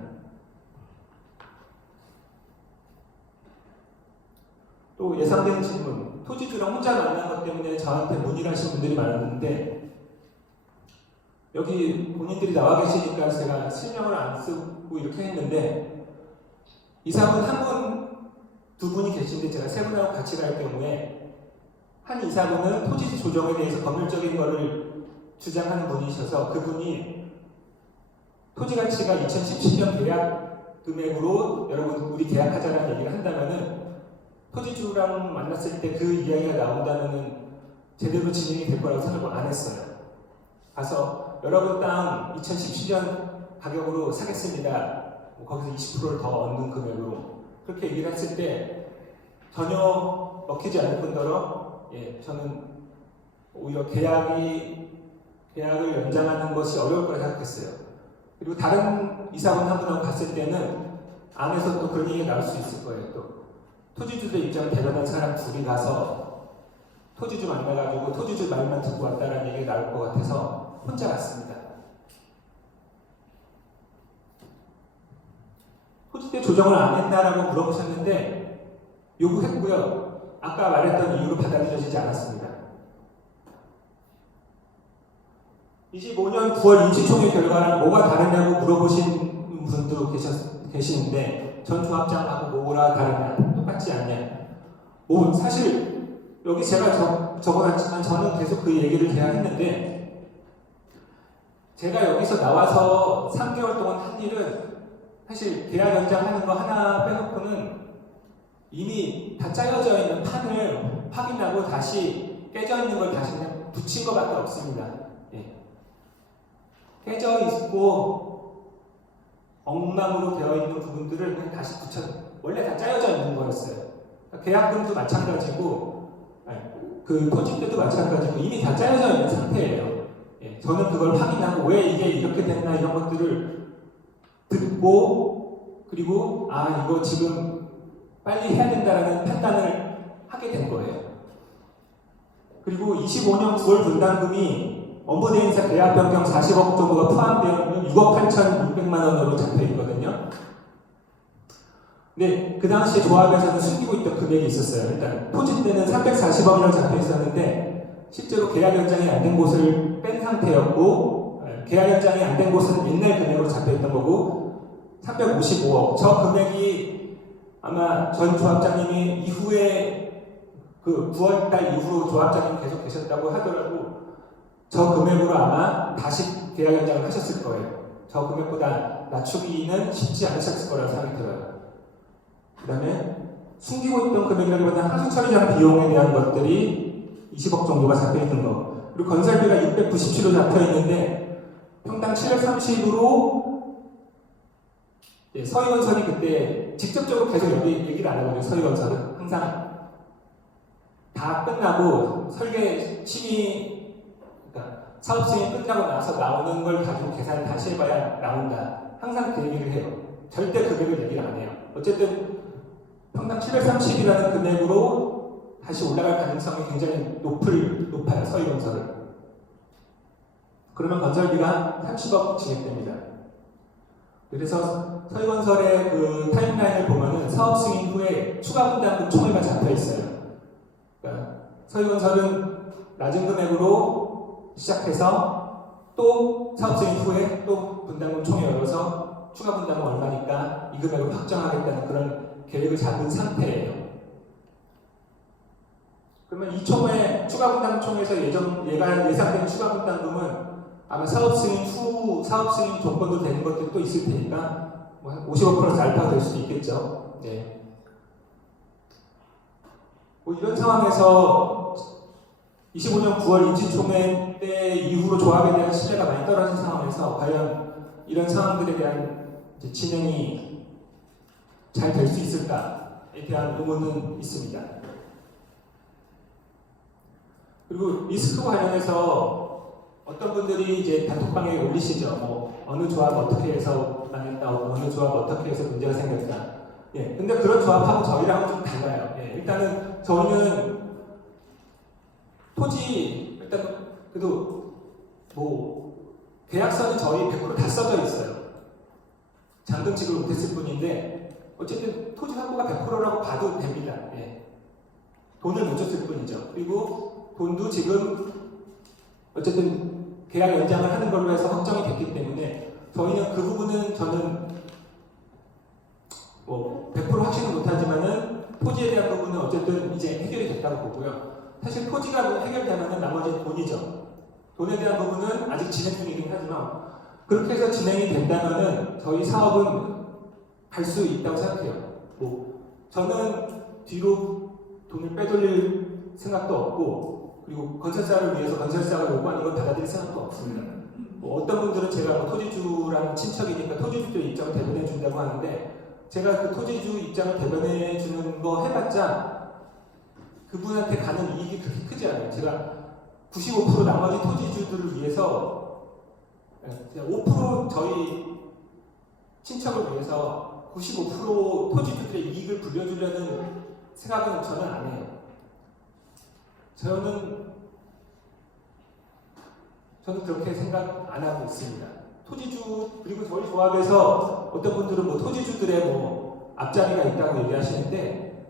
또 예상되는 질문, 토지주랑 혼자 만난 것 때문에 저한테 문의를 하신 분들이 많았는데 여기 본인들이 나와 계시니까 제가 실명을 안 쓰고 이렇게 했는데 이사분 한 분, 두 분이 계신데 제가 세 분하고 같이 갈 경우에 한 이사분은 토지 조정에 대해서 법률적인 거를 주장하는 분이셔서 그분이 토지 가치가 2017년 계약 금액으로 여러분 우리 계약하자라는 얘기를 한다면은 토지주랑 만났을 때 그 이야기가 나온다면은 제대로 진행이 될 거라고 생각을 안 했어요. 가서 여러분 땅 2017년 가격으로 사겠습니다. 거기서 20%를 더 얻는 금액으로 그렇게 얘기를 했을 때 전혀 먹히지 않을 뿐더러 저는 오히려 계약을 연장하는 것이 어려울 거라 생각했어요. 그리고 다른 이사분 한 분하고 갔을 때는 안에서 또 그런 얘기가 나올 수 있을 거예요. 또 토지주들 입장을 대변한 사람 둘이 가서 토지주 만나가지고 토지주 말만 듣고 왔다는 얘기가 나올 것 같아서 혼자 갔습니다. 토지대 조정을 안 했나라고 물어보셨는데 요구했고요. 아까 말했던 이유로 받아들여지지 않았습니다. 25년 9월 임시총회 결과랑 뭐가 다르냐고 물어보신 분도 계시는데 전 조합장하고 뭐가 다르냐? 똑같지 않냐? 뭐 사실 여기 제가 적어놨지만 저는 계속 그 얘기를 해야 했는데 제가 여기서 나와서 3개월 동안 한 일은 사실 계약 연장하는 거 하나 빼놓고는 이미 다 짜여져 있는 판을 확인하고 다시 깨져 있는 걸 다시 그냥 붙인 것밖에 없습니다. 예. 깨져 있고 엉망으로 되어 있는 부분들을 그냥 다시 원래 다 짜여져 있는 거였어요. 계약금도 마찬가지고, 그 토지 때도 마찬가지고 이미 다 짜여져 있는 상태예요. 예. 저는 그걸 확인하고 왜 이게 이렇게 됐나 이런 것들을 듣고, 그리고 이거 지금 빨리 해야 된다라는 판단을 하게 된 거예요. 그리고 25년 9월 분담금이 업무대행사 계약 변경 40억 정도가 포함되어 있는 6억 8,600만 원으로 잡혀 있거든요. 근데 그 당시에 조합에서는 숨기고 있던 금액이 있었어요. 일단 토지 때는 340억이라고 잡혀 있었는데 실제로 계약 연장이 안 된 곳을 뺀 상태였고, 계약 연장이 안 된 곳은 옛날 금액으로 잡혀 있던 거고 355억. 저 금액이 아마 전 조합장님이 이후에 그 9월달 이후로 조합장님 계속 계셨다고 하더라도 저 금액으로 아마 다시 계약 연장을 하셨을 거예요. 저 금액보다 낮추기는 쉽지 않으셨을 거라고 생각이 들어요. 그 다음에 숨기고 있던 금액이라기보다는 하수 처리장 비용에 대한 것들이 20억 정도가 잡혀 있는 거. 그리고 건설비가 697로 잡혀 있는데 평당 730으로 서희건설이 그때 직접적으로 계속 여기 얘기를 안 하거든요. 서희건설은 항상 다 끝나고 설계 심의, 그러니까 사업 승인 끝나고 나서 나오는 걸 가지고 계산을 다시 해봐야 나온다. 항상 그 얘기를 해요. 절대 금액을 얘기를 안 해요. 어쨌든 평당 730이라는 금액으로 다시 올라갈 가능성이 굉장히 높아요. 서희건설은. 그러면 건설비가 30억 진입됩니다. 그래서 서희건설의 그 타임라인을 보면은 사업 승인 후에 추가 분담금 총액가 잡혀 있어요. 그러니까 서희건설은 낮은 금액으로 시작해서 또 사업 승인 후에 또 분담금 총을 열어서 추가 분담금 얼마니까 이 금액을 확정하겠다는 그런 계획을 잡은 상태예요. 그러면 이 총회 추가 분담금 총에서 예상된 추가 분담금은 아마 사업 승인 후 사업 승인 조건도 되는 것들이 또 있을 테니까 뭐 55% 플러스 알파가 될 수도 있겠죠. 네. 뭐 이런 상황에서 25년 9월 임시총회 때 이후로 조합에 대한 신뢰가 많이 떨어진 상황에서 과연 이런 상황들에 대한 진행이 잘 될 수 있을까에 대한 의문은 있습니다. 그리고 리스크 관련해서 어떤 분들이 이제 단톡방에 올리시죠. 뭐 어느 조합 어떻게 해서 망했다, 어느 조합 어떻게 해서 문제가 생겼다. 예, 근데 그런 조합하고 저희랑은 좀 달라요. 예, 일단은 저희는 토지 일단 그래도 뭐 계약서는 저희 100% 다 써져 있어요. 잔금 지급을 못했을 뿐인데 어쨌든 토지 확보가 100%라고 봐도 됩니다. 예. 돈을 못 줬을 뿐이죠. 그리고 돈도 지금 어쨌든 계약 연장을 하는 걸로 해서 확정이 됐기 때문에 저희는 그 부분은 저는 뭐 100% 확신은 못하지만은 토지에 대한 부분은 어쨌든 이제 해결이 됐다고 보고요. 사실 토지가 해결되면은 나머지는 돈이죠. 돈에 대한 부분은 아직 진행 중이긴 하지만 그렇게 해서 진행이 된다면은 저희 사업은 갈 수 있다고 생각해요. 뭐 저는 뒤로 돈을 빼돌릴 생각도 없고, 그리고 건설사를 위해서 건설사가 요구하는 걸 받아들일 생각도 없습니다. 뭐 어떤 분들은 제가 뭐 토지주랑 친척이니까 토지주도 입장을 대변해 준다고 하는데, 제가 그 토지주 입장을 대변해 주는 거 해봤자 그분한테 가는 이익이 그렇게 크지 않아요. 제가 95% 나머지 토지주들을 위해서 5% 저희 친척을 위해서 95% 토지주들의 이익을 불려주려는 생각은 저는 안 해요. 저는 그렇게 생각 안 하고 있습니다. 토지주, 그리고 저희 조합에서 어떤 분들은 뭐 토지주들의 뭐 앞자리가 있다고 얘기하시는데,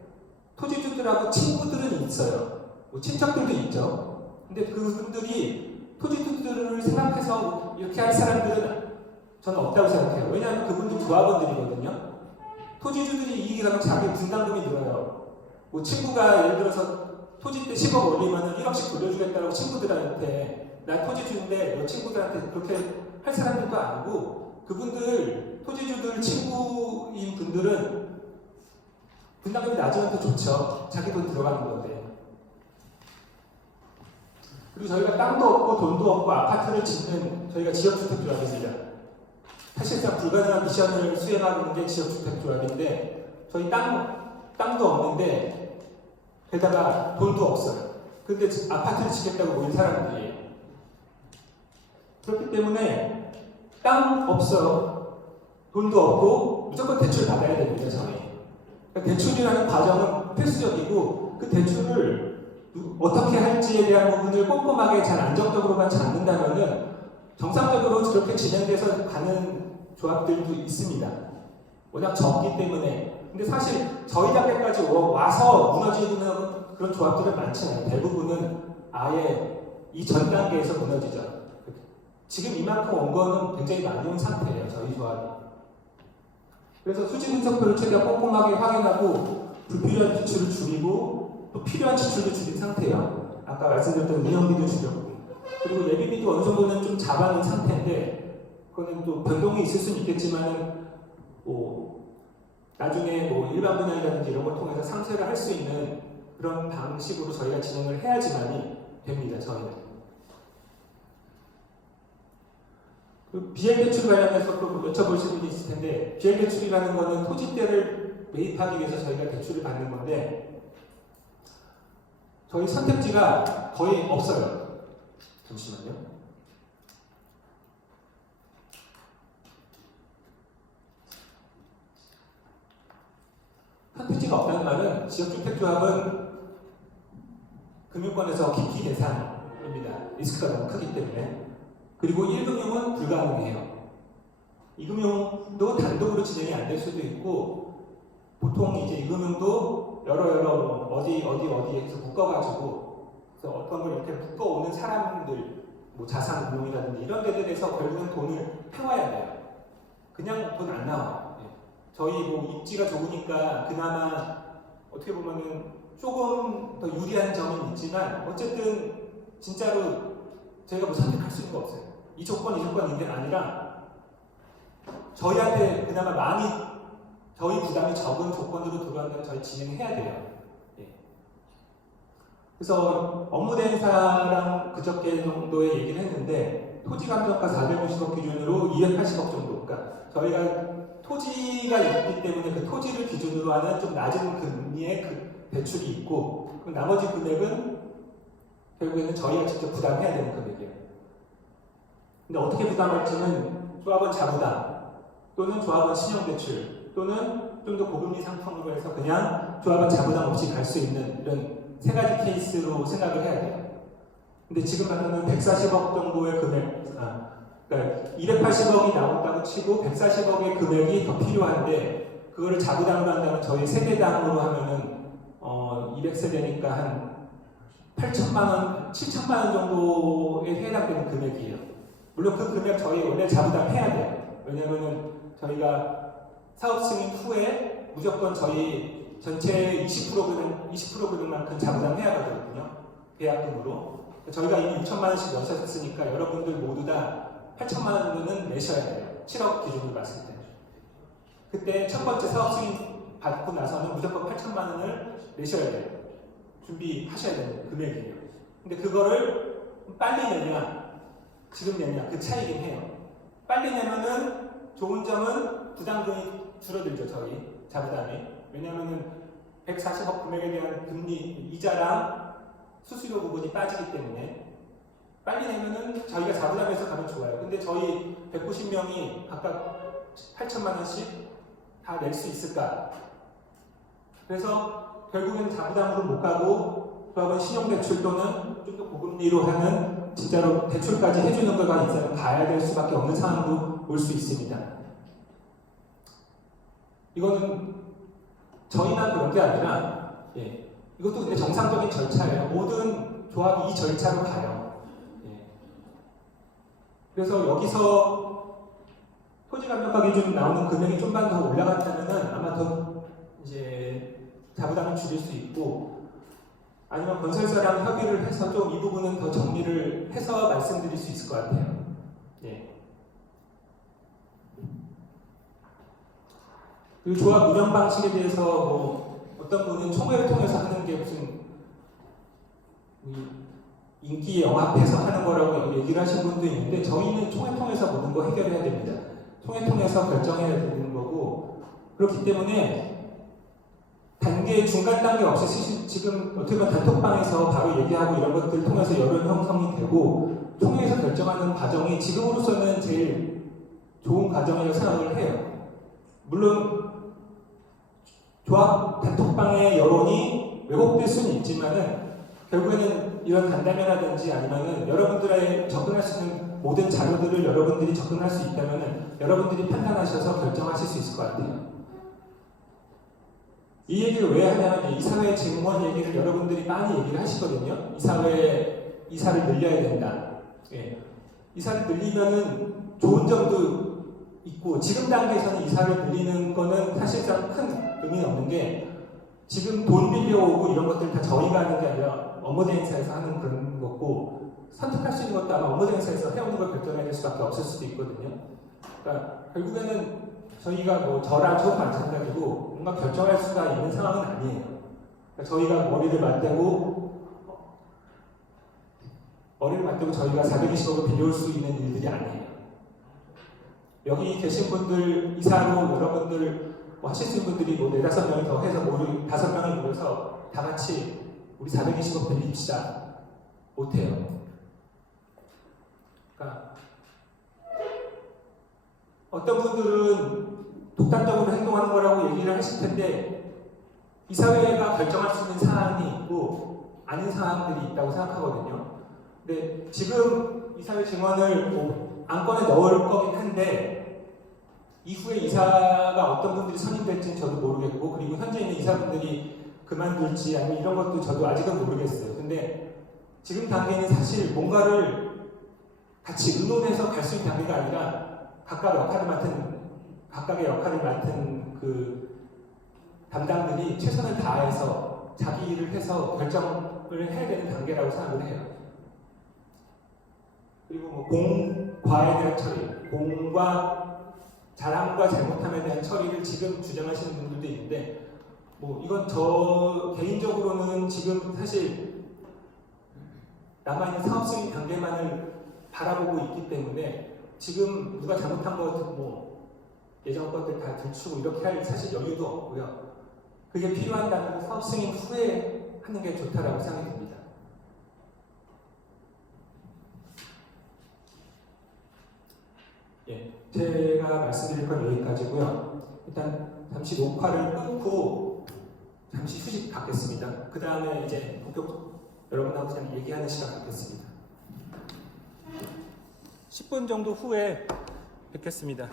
토지주들하고 친구들은 있어요. 뭐 친척들도 있죠. 근데 그분들이 토지주들을 생각해서 이렇게 할 사람들은 저는 없다고 생각해요. 왜냐하면 그분들 조합원들이거든요. 토지주들이 이익이 가면 자기 분담금이 늘어요. 뭐 친구가 예를 들어서 토지 때 10억 올리면 1억씩 돌려주겠다고 친구들한테, 나 토지주인데 너 친구들한테 그렇게 할 사람들도 아니고, 그분들 토지주들 친구인 분들은 분담금이 낮으면 더 좋죠. 자기 돈 들어가는 건데. 그리고 저희가 땅도 없고 돈도 없고 아파트를 짓는 저희가 지역주택조합입니다. 사실상 불가능한 미션을 수행하고 있는 게 지역주택조합인데 저희 땅도 없는데 게다가 돈도 없어요. 근데 아파트를 짓겠다고 모인 사람들이에요. 그렇기 때문에 땅 없어요. 돈도 없고 무조건 대출 받아야 됩니다. 저희. 그러니까 대출이라는 과정은 필수적이고 그 대출을 어떻게 할지에 대한 부분을 꼼꼼하게 잘 안정적으로만 잡는다면은 정상적으로 저렇게 진행돼서 가는 조합들도 있습니다. 워낙 적기 때문에. 근데 사실 저희 단계까지 와서 무너지는 그런 조합들은 많지 않아요. 대부분은 아예 이 전 단계에서 무너지죠. 지금 이만큼 온 거는 굉장히 많이 온 상태예요. 저희 조합이. 그래서 수지 분석표를 최대한 꼼꼼하게 확인하고 불필요한 지출을 줄이고 또 필요한 지출도 줄인 상태예요. 아까 말씀드렸던 운영비도 줄였고 그리고 예비비도 어느 정도는 좀 잡아놓은 상태인데 그거는 또 변동이 있을 수는 있겠지만은 나중에 일반 분양이라든지 이런 걸 통해서 상쇄를 할 수 있는 그런 방식으로 저희가 진행을 해야지만이 됩니다. 저희는. 그 비행대출 관련해서 또 여쭤보실 분이 있을 텐데 비행대출이라는 거는 토지대를 매입하기 위해서 저희가 대출을 받는 건데 저희 선택지가 거의 없어요. 잠시만요. 선택지가 없다는 말은 지역주택조합은 금융권에서 기피 대상입니다. 리스크가 너무 크기 때문에. 그리고 1금융은 불가능해요. 2금융도 단독으로 진행이 안 될 수도 있고 보통 이제 2금융도 여러 어디에서 묶어가지고 그래서 어떤 걸 이렇게 묶어오는 사람들 자산운용이라든지 이런 데들에서 결국은 돈을 태워야 돼요. 그냥 돈 안 나와요. 저희 입지가 좋으니까 그나마 어떻게 보면은 조금 더 유리한 점은 있지만 어쨌든 진짜로 저희가 선택할 수 있는 거 없어요. 이 조건인 게 아니라 저희한테 그나마 많이 저희 부담이 적은 조건으로 들어간다면 저희 진행해야 돼요. 그래서 업무 대행사랑 그저께 정도의 얘기를 했는데 토지감정가 450억 기준으로 280억 정도. 그러니까 저희가 토지가 있기 때문에 그 토지를 기준으로 하는 좀 낮은 금리의 그 대출이 있고 나머지 금액은 결국에는 저희가 직접 부담해야 되는 금액이에요. 근데 어떻게 부담할지는 조합원 자부담 또는 조합원 신용대출 또는 좀 더 고금리 상품으로 해서 그냥 조합원 자부담 없이 갈 수 있는 이런 세 가지 케이스로 생각을 해야 돼요. 근데 지금 같은 140억 정도의 금액, 그러니까 280억이 나온다고 치고 140억의 금액이 더 필요한데 그거를 자부담으로 한다면 저희 세대당으로 하면은 200세대니까 한 8천만 원, 7천만 원 정도에 해당되는 금액이에요. 물론 그 금액 저희 원래 자부담 해야 돼요. 왜냐면은 저희가 사업 승인 후에 무조건 저희 전체 20%만큼 자부담 해야 되거든요. 계약금으로. 저희가 이미 6천만 원씩 넣으셨으니까 여러분들 모두 다 8천만 원은 내셔야 돼요. 7억 기준으로 봤을 때. 그때 첫 번째 사업 승인 받고 나서는 무조건 8천만 원을 내셔야 돼요. 준비하셔야 되는 금액이에요. 근데 그거를 빨리 내냐, 지금 내냐, 그 차이긴 해요. 빨리 내면은 좋은 점은 부담금이 줄어들죠, 저희 자부담이. 왜냐면은 140억 금액에 대한 금리, 이자랑 수수료 부분이 빠지기 때문에 빨리 내면은 저희가 자부담에서 가면 좋아요. 근데 저희 190명이 각각 8천만 원씩 다 낼 수 있을까? 그래서 결국엔 자부담으로 못 가고 조합은 신용대출 또는 좀 더 고금리로 하는 진짜로 대출까지 해주는 거가 있어요. 가야 될 수밖에 없는 상황도 올 수 있습니다. 이거는 저희만 그런 게 아니라 이것도 근데 정상적인 절차예요. 모든 조합이 이 절차로 가요. 그래서 여기서 토지감정가 기준 나오는 금액이 좀만 더 올라간다면은 아마 더 이제 자부담을 줄일 수 있고 아니면 건설사랑 협의를 해서 좀 이 부분은 더 정리를 해서 말씀드릴 수 있을 것 같아요. 그리고 조합 운영 방식에 대해서 어떤 분은 총회를 통해서 하는 게 무슨 인기 영합해서 하는 거라고 얘기를 하신 분도 있는데 저희는 총회 통해서 모든 거 해결해야 됩니다. 총회 통해서 결정해야 되는 거고 그렇기 때문에 단계 중간 단계 없이 지금 어떻게 보면 단톡방에서 바로 얘기하고 이런 것들 통해서 여론 형성이 되고 총회에서 결정하는 과정이 지금으로서는 제일 좋은 과정이라고 생각을 해요. 물론 조합 단톡방의 여론이 왜곡될 수는 있지만은 결국에는 이런 간담회라든지 아니면은 여러분들의 접근할 수 있는 모든 자료들을 여러분들이 접근할 수 있다면은 여러분들이 판단하셔서 결정하실 수 있을 것 같아요. 이 얘기를 왜 하냐면 이사회 증원 얘기를 여러분들이 많이 얘기를 하시거든요. 이사를 늘려야 된다. 예. 이사를 늘리면은 좋은 점도 있고 지금 단계에서는 이사를 늘리는 거는 사실상 큰 의미는 없는 게 지금 돈 빌려오고 이런 것들 다 저희가 하는 게 아니라 업무대 행사에서 하는 그런 거고 선택할 수 있는 것도 아마 업무대 행사에서 해오는 걸 결정해야 될 수밖에 없을 수도 있거든요. 그러니까 결국에는 저희가 뭐 저랑 저도 마찬가지고 뭔가 결정할 수가 있는 상황은 아니에요. 그러니까 저희가 머리를 맞대고 저희가 420억을 빌려올 수 있는 일들이 아니에요. 여기 계신 분들 이사로 여러분들 뭐 하실 수 있는 분들이 뭐 4-5명이 더 해서 5-명이 모여서 다 같이 우리 420억 빌립시다. 못해요. 그러니까 어떤 분들은 독단적으로 행동하는 거라고 얘기를 하실 텐데 이사회가 결정할 수 있는 사안이 있고 아닌 사안들이 있다고 생각하거든요. 근데 지금 이사회 증언을 뭐 안건에 넣을 거긴 한데 이후에 이사가 어떤 분들이 선임될지는 저도 모르겠고 그리고 현재 있는 이사분들이 그만둘지 아니면 이런 것도 저도 아직은 모르겠어요. 근데 지금 단계는 사실 뭔가를 같이 의논해서 갈 수 있는 단계가 아니라 각각의 역할을 맡은 그 담당들이 최선을 다해서 자기 일을 해서 결정을 해야 되는 단계라고 생각을 해요. 그리고 뭐 공과에 대한 처리, 공과 잘함과 잘못함에 대한 처리를 지금 주장하시는 분들도 있는데 뭐 이건 저 개인적으로는 지금 사실 남아있는 사업 승인 단계만을 바라보고 있기 때문에 지금 누가 잘못한 거 뭐 예전 것들 다 들추고 이렇게 할 사실 여유도 없고요. 그게 필요한다면 사업 승인 후에 하는 게 좋다라고 생각이 듭니다. 예, 제가 말씀드릴 건 여기까지고요. 일단 잠시 녹화를 끊고 잠시 휴식 갖겠습니다. 그 다음에 이제 여러분하고 그냥 얘기하는 시간 갖겠습니다. 10분 정도 후에 뵙겠습니다.